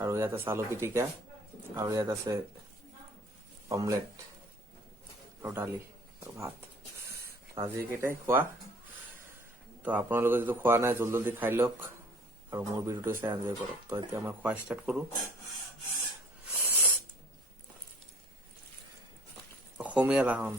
আৰু ইয়াত আছে আলু পিটিকা আৰু ইয়াত আছে অমলেট আৰু দালি আৰু ভাত। আজি কেইটাই খোৱা। তো আপোনালোকে যদি খোৱা নাই জলদি খাই লওক আৰু মোৰ ভিডিঅ'টো চাই এনজয় কৰক। তো এতিয়া মই খোৱা ষ্টাৰ্ট কৰো। অসমীয়া লাহন